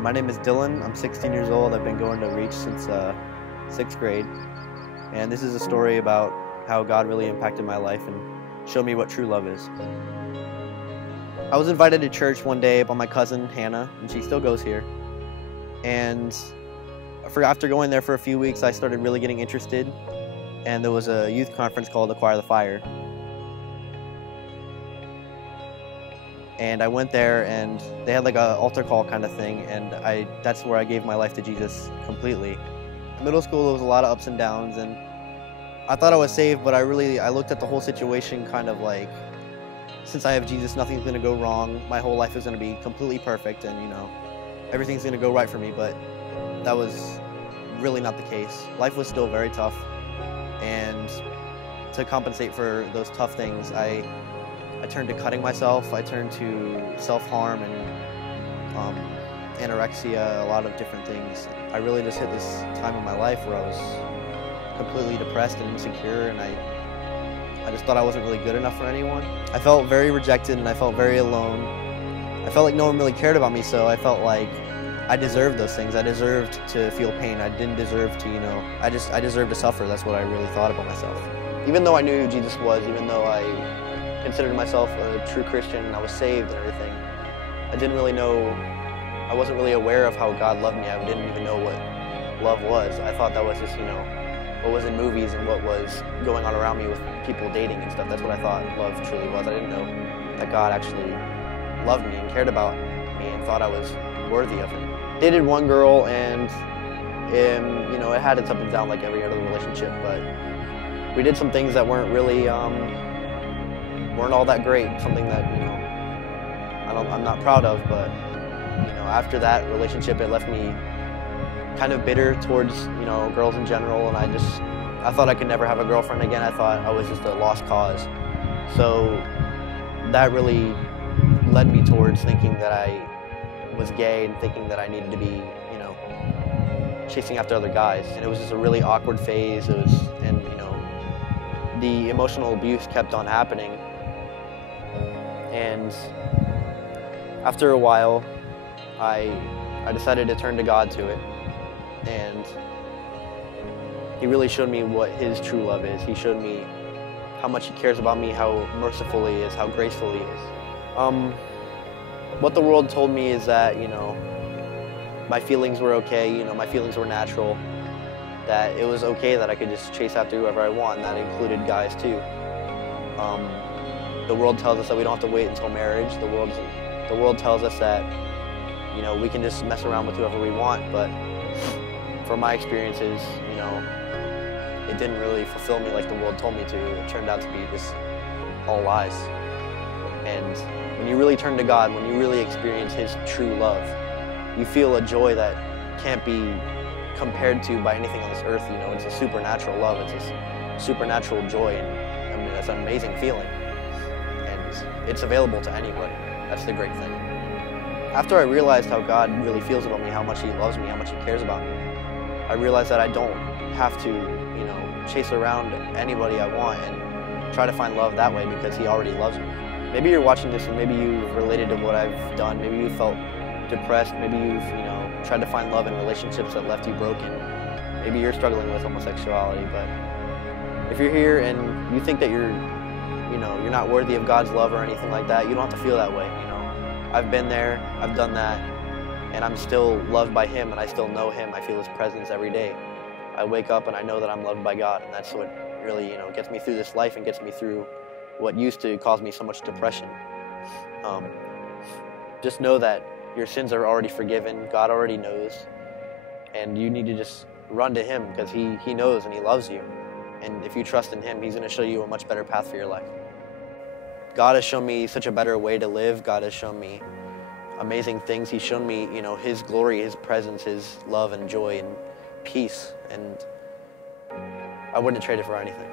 My name is Dylan. I'm 16 years old. I've been going to Reach since 6th grade. And this is a story about how God really impacted my life and showed me what true love is. I was invited to church one day by my cousin, Hannah, and she still goes here. And after going there for a few weeks, I started really getting interested. And there was a youth conference called Acquire the Fire. And I went there, and they had like an altar call kind of thing, and that's where I gave my life to Jesus completely. In middle school, there was a lot of ups and downs, and I thought I was saved, but I looked at the whole situation kind of like, since I have Jesus, nothing's going to go wrong. My whole life is going to be completely perfect, and everything's going to go right for me, but that was really not the case. Life was still very tough, and to compensate for those tough things, I turned to cutting myself. I turned to self-harm and anorexia, a lot of different things. I really just hit this time in my life where I was completely depressed and insecure, and I just thought I wasn't really good enough for anyone. I felt very rejected, and I felt very alone. I felt like no one really cared about me, so I felt like I deserved those things. I deserved to feel pain. I didn't deserve to, I deserved to suffer. That's what I really thought about myself. Even though I knew who Jesus was, even though I considered myself a true Christian and I was saved and everything, I didn't really know, I wasn't really aware of how God loved me. I didn't even know what love was. I thought that was just, what was in movies and what was going on around me with people dating and stuff. That's what I thought love truly was. I didn't know that God actually loved me and cared about me and thought I was worthy of Him. Dated one girl, and it had its up and down like every other relationship, but we did some things that weren't really weren't all that great. Something that I'm not proud of, but after that relationship, it left me kind of bitter towards girls in general, and I thought I could never have a girlfriend again. I thought I was just a lost cause. So that really led me towards thinking that I was gay and thinking that I needed to be chasing after other guys. And it was just a really awkward phase. And the emotional abuse kept on happening. And after a while, I decided to turn to God to it. And He really showed me what His true love is. He showed me how much He cares about me, how merciful He is, how graceful He is. What the world told me is that, my feelings were okay, my feelings were natural, that it was okay that I could just chase after whoever I want, and that included guys too. The world tells us that we don't have to wait until marriage. The world tells us that, we can just mess around with whoever we want, but from my experiences, it didn't really fulfill me like the world told me to. It turned out to be just all lies. And when you really turn to God, when you really experience His true love, you feel a joy that can't be compared to by anything on this earth. It's a supernatural love. It's a supernatural joy, and it's an amazing feeling. And it's available to anybody. That's the great thing. After I realized how God really feels about me, how much He loves me, how much He cares about me, I realized that I don't have to, chase around anybody I want and try to find love that way, because He already loves me. Maybe you're watching this and maybe you related to what I've done. Maybe you felt depressed. Maybe you've, tried to find love in relationships that left you broken. Maybe you're struggling with homosexuality, but if you're here and you think that you're not worthy of God's love or anything like that, you don't have to feel that way. I've been there, I've done that, and I'm still loved by Him, and I still know Him. I feel His presence every day. I wake up and I know that I'm loved by God, and that's what really, gets me through this life and gets me through what used to cause me so much depression. Just know that your sins are already forgiven. God already knows, and you need to just run to Him, because He knows and He loves you. And if you trust in Him, He's going to show you a much better path for your life. God has shown me such a better way to live. God has shown me amazing things. He's shown me, His glory, His presence, His love and joy and peace, and I wouldn't trade it for anything.